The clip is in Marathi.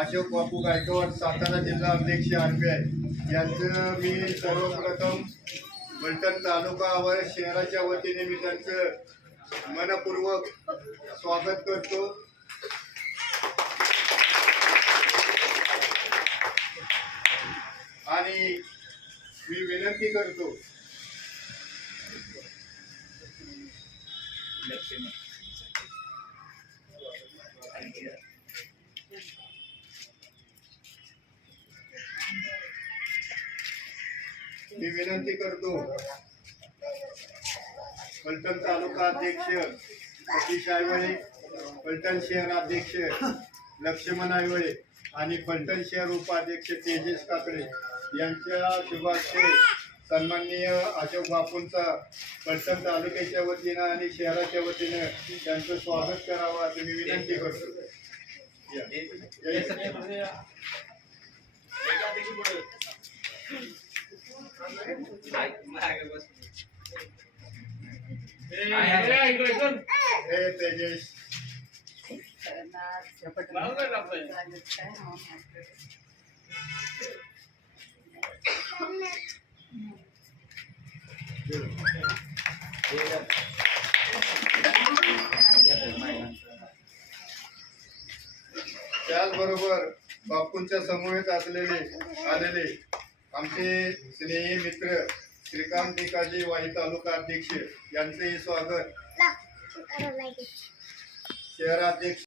अशोक बापू गायकवाड सातारा जिल्हा अध्यक्ष आरबीआय. यांचं मी सर्वप्रथम बलटण तालुका व शहराच्या वतीने मी त्यांचं मनपूर्वक स्वागत करतो. आणि मी विनंती करतो. मी विनंती करतो. पलटण तालुका अध्यक्ष सतीश आयवळे पलटण शहर अध्यक्ष लक्ष्मण आयवळे आणि पलटण शहर उपाध्यक्ष तेजस काकडे यांच्या शुभाशय सन्माननीय अशोक बापूंचा पलटण तालुक्याच्या वतीनं आणि शहराच्या वतीनं त्यांचं स्वागत करावं असं मी विनंती करतो. त्याचबरोबर बापूंच्या समवेत असलेले आलेले आमचे स्नेही मित्र श्रीकांत भिकाजी वाई तालुका अध्यक्ष यांचेही स्वागत. शहराध्यक्ष